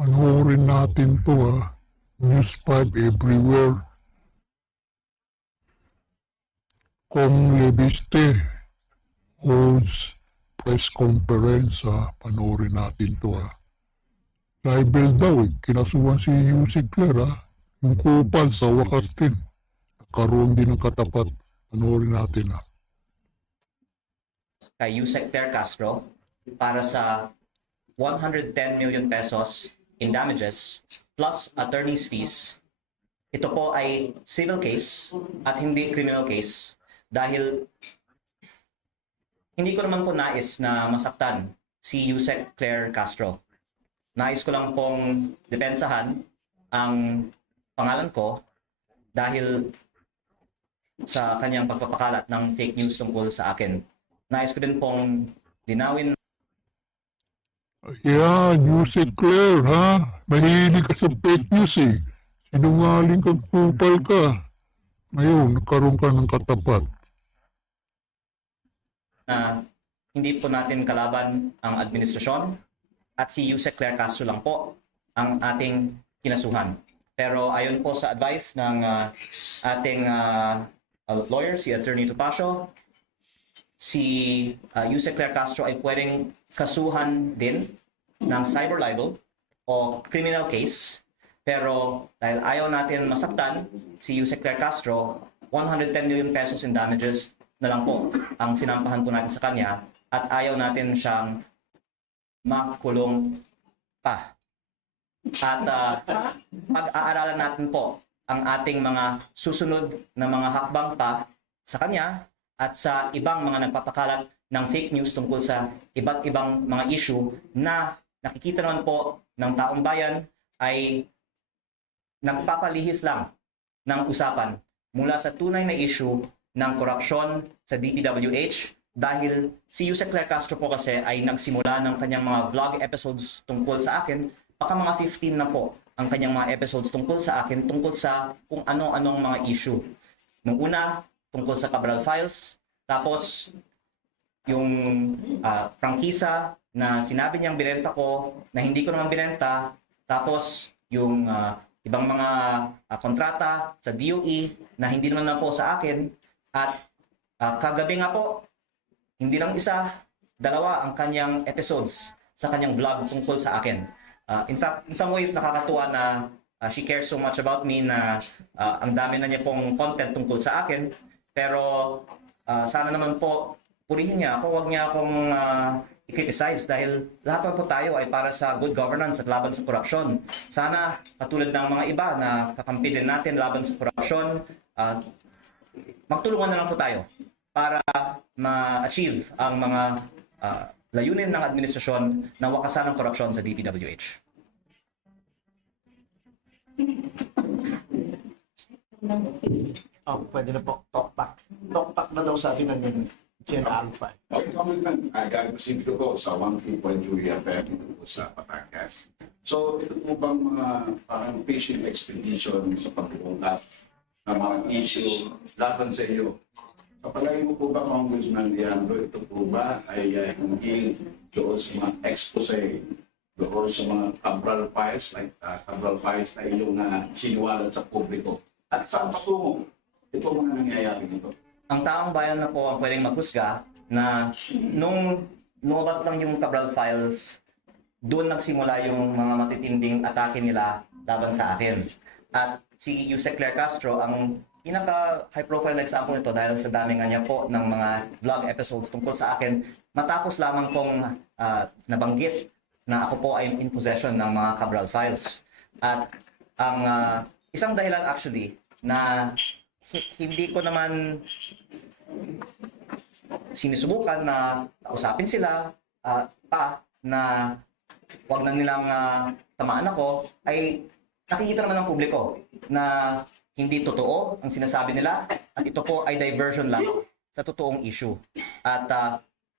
Panoorin natin to News 5 everywhere. Kong Leviste holds press conference Panoorin natin to Libel daw kinasuhan si Yusek Claire Yung kupal sa wakas din. Nagkaroon din ng katapat. Panoorin natin Kay Yusek Claire Castro para sa 110 million pesos in damages plus attorney's fees. Ito po ay civil case at hindi criminal case dahil hindi ko naman po nais na masaktan si Yusek Claire Castro. Nais ko lang pong depensahan ang pangalan ko dahil sa kanyang pagpapakalat ng fake news tungkol sa akin. Nais ko din pong linawin. Yusek Claire Mahilig ka sa fake news Sinungaling kang kupal ka. Ngayon, nagkaroon ka ng katapat. Na hindi po natin kalaban ang administrasyon at si Yusek Claire Castro lang po ang ating kinasuhan. Pero ayon po sa advice ng ating lawyer, si Attorney Topacio, si Yusek Claire Castro ay pwedeng kasuhan din ng cyber libel o criminal case. Pero dahil ayaw natin masaktan si Yusek Claire Castro, 110 million pesos in damages na lang po ang sinampahan po natin sa kanya at ayaw natin siyang makulong pa. At pag-aaralan natin po ang ating mga susunod na mga hakbang pa sa kanya at sa ibang mga nagpapakalat ng fake news tungkol sa iba't ibang mga issue na nakikita naman po ng taong bayan ay nagpapalihis lang ng usapan mula sa tunay na issue ng korupsyon sa DPWH dahil si Yusek Claire Castro po kasi ay nagsimula ng kanyang mga vlog episodes tungkol sa akin, baka mga 15 na po ang kanyang mga episodes tungkol sa akin, tungkol sa kung ano-anong mga issue. Nung una, tungkol sa Cabral Files, tapos yung prangkisa na sinabi niyang binenta ko na hindi ko naman binenta, tapos yung ibang mga kontrata sa DOE na hindi naman na po sa akin at kagabi nga po, hindi lang isa, dalawa ang kanyang episodes sa kanyang vlog tungkol sa akin. In fact, in some ways nakakatuwa na she cares so much about me na ang dami na niya pong content tungkol sa akin, pero sana naman po purihin niya ako, wag niya akong i-criticize dahil lahat naman po tayo ay para sa good governance at laban sa korupsyon. Sana katulad ng mga iba na kakampi din natin laban sa korupsyon, magtulungan na lang po tayo para ma-achieve ang mga layunin ng administrasyon na wakasan ng korupsyon sa DPWH. Pwede na po. Talkback. Talkback na daw sa akin ng Gen Alpha. Comment galing ko sa 1.2 FM sa Batangas. So, ito po bang mga parang fishing expedition sa pag-uungkap ng mga issue laban sa iyo? Kapalagi mo po ba, Congressman Leandro, ito po ba ay hindi doon sa mga expose, doon sa mga Cabral Files, like Cabral Files na iyong siniwalat sa publiko? At saan patungo ito mga nangyayari dito? Ang taong bayan na po ang pwedeng maghusga na nung lumabas lang yung Cabral Files, doon nagsimula yung mga matitinding atake nila laban sa akin. At si Yusek Claire Castro ang pinaka-high profile na example nito dahil sa dami nga niya po ng mga vlog episodes tungkol sa akin matapos lamang kong nabanggit na ako po ay in possession ng mga Cabral Files. At ang isang dahilan actually na hindi ko naman sinusubukan na kausapin sila pa na wag na nilang tamaan ako ay nakikita naman ng publiko na hindi totoo ang sinasabi nila at ito po ay diversion lang sa totoong issue. At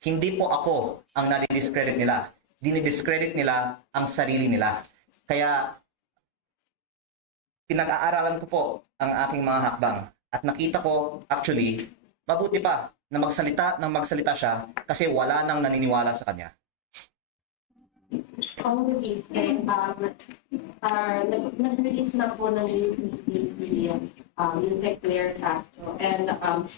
hindi po ako ang nadi-discredit nila. Dinidiscredit nila ang sarili nila. Kaya pinag-aaralan ko po ang aking mga hakbang. At nakita ko, actually, mabuti pa na magsalita siya kasi wala nang naniniwala sa kanya. Logiste, nag-release na po ng UCC si Yusek Claire Castro. And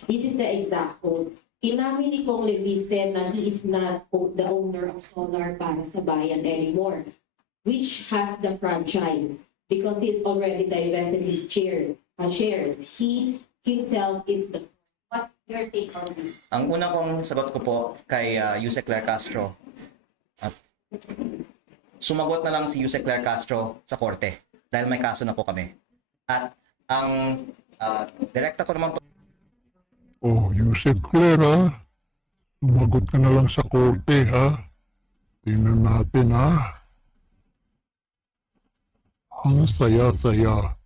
this is the exact quote. Inamin ni Kong Leviste na he is not the owner of Solar para sa Bayan anymore, which has the franchise because he's already divested his shares. He himself is the... What's your take on this? Ang una kong sagot ko po kay Yusek Claire Castro, sumagot na lang si Yusek Claire Castro sa korte dahil may kaso na po kami. At ang direkta ko naman po Oh, Yusek Claire ha. Sumagot ka na lang sa korte ha. Tingnan natin ha. Ang saya-saya.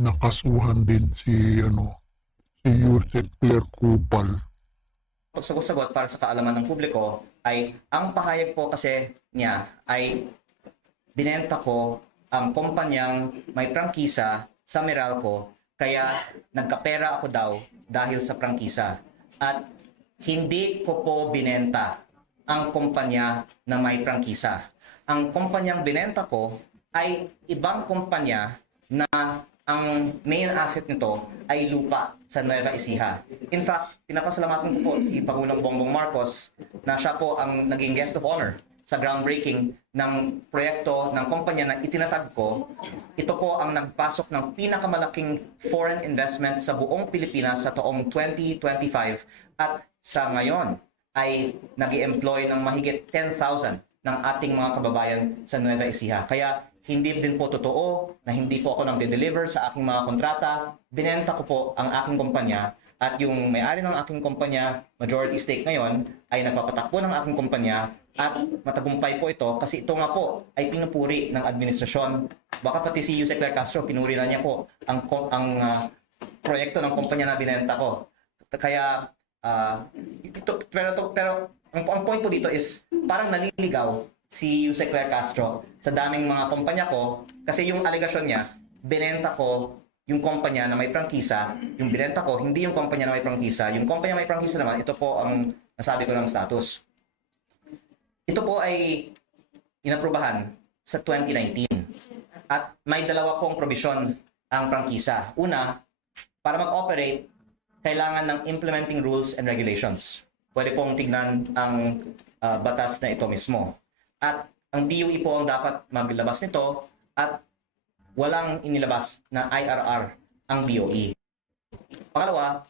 Nakasuhan din si Yusek Claire Kupal. pagsagot para sa kaalaman ng publiko ay ang pahayag po kasi niya ay binenta ko ang kumpanyang may prangkisa sa Meralco kaya nagkapera ako daw dahil sa prangkisa. At hindi ko po binenta ang kumpanya na may prangkisa. Ang kumpanyang binenta ko ay ibang kumpanya na ang main asset nito ay lupa sa Nueva Ecija. In fact, pinapasalamatan ko po si Pangulong Bongbong Marcos na siya po ang naging guest of honor sa groundbreaking ng proyekto ng kumpanya na itinatag ko. Ito po ang nagpasok ng pinakamalaking foreign investment sa buong Pilipinas sa taong 2025 at sa ngayon ay nag-i-employ ng mahigit 10,000 ng ating mga kababayan sa Nueva Ecija. Kaya hindi din po totoo na hindi po ako nang-deliver sa aking mga kontrata. Binenta ko po ang aking kumpanya at yung may-ari ng aking kumpanya, majority stake ngayon, ay nagpapatakbo ng aking kumpanya at matagumpay po ito kasi ito nga po ay pinupuri ng administrasyon. Baka pati si Yusek Claire Castro, pinuri na niya po ang proyekto ng kumpanya na binenta ko. Kaya, pero ang point po dito is parang naliligaw si Yusek Claire Castro sa daming mga kumpanya ko kasi yung alegasyon niya, binenta ko yung kumpanya na may prangkisa, yung binenta ko, hindi yung kumpanya na may prangkisa. Yung kumpanya na may prangkisa naman, ito po ang nasabi ko ng status. Ito po ay inaprubahan sa 2019 at may dalawa pong probisyon ang prangkisa. Una, para mag-operate, kailangan ng implementing rules and regulations. Pwede pong tignan ang batas na ito mismo. At ang DOE po ang dapat maglabas nito at walang inilabas na IRR ang DOE. Pangalawa,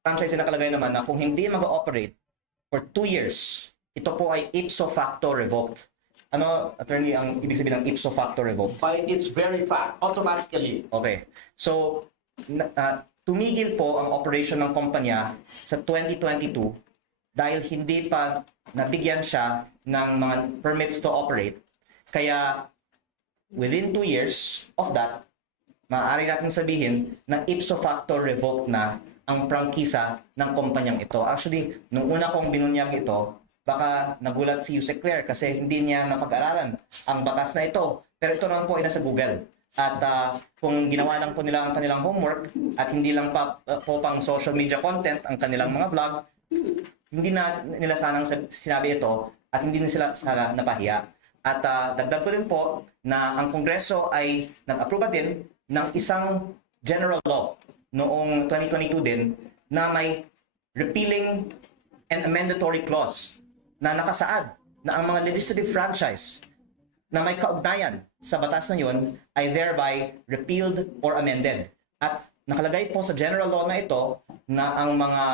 franchise na nakalagay naman na kung hindi mag-operate for 2 years, ito po ay ipso facto revoked. Ano, attorney, ang ibig sabihin ng ipso facto revoked? By its very fact, automatically. Okay. So, tumigil po ang operation ng kumpanya sa 2022 dahil hindi pa nabigyan siya ng mga permits to operate. Kaya, within 2 years of that, maaari natin sabihin na ipso facto revoked na ang prangkisa ng kumpanyang ito. Actually, nung una kong binunyag ito, baka nagulat si Yusek Claire kasi hindi niya napag-aralan ang batas na ito. Pero ito naman po ay nasa Google. At kung ginawa lang po nila ang kanilang homework at hindi lang pa po pang social media content ang kanilang mga vlog, hindi na nila sanang sinabi ito at hindi na sila sana napahiya. At dagdag ko din po na ang Kongreso ay nag-aproba din ng isang general law noong 2022 din na may repealing and amendatory clause na nakasaad na ang mga legislative franchise na may kaugnayan sa batas na yun ay thereby repealed or amended. At nakalagay po sa general law na ito na ang mga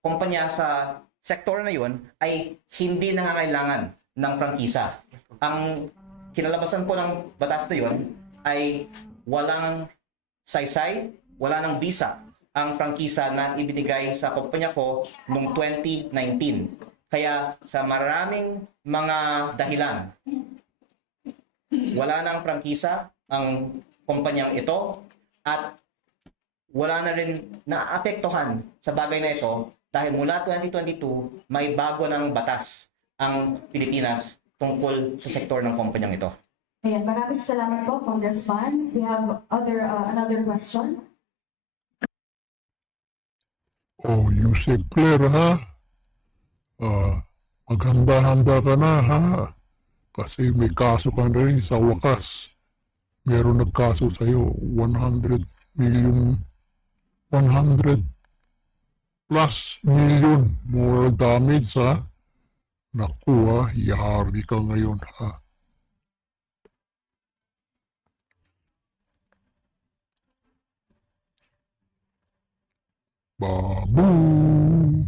kumpanya sa sektor na yun ay hindi nangangailangan ng prangkisa. Ang kinalabasan po ng batas na yun ay walang saysay, wala nang visa ang prangkisa na ibinigay sa kumpanya ko noong 2019. Kaya sa maraming mga dahilan, wala nang prangkisa ang kumpanyang ito at wala na rin naapektuhan sa bagay na ito dahil mula 2022 may bago ng batas ang Pilipinas tungkol sa sektor ng kumpanyang ito. Ayan, maraming salamat po, Congressman. We have another question. Oh, Yusek Claire ha. Maghanda-handa ka na ha. Kasi may kaso ka na rin sa wakas. Meron nagkaso sa'yo, 100 million, 100 plus million moral damage ha. Naku ha, yari ka ngayon ha. Babu!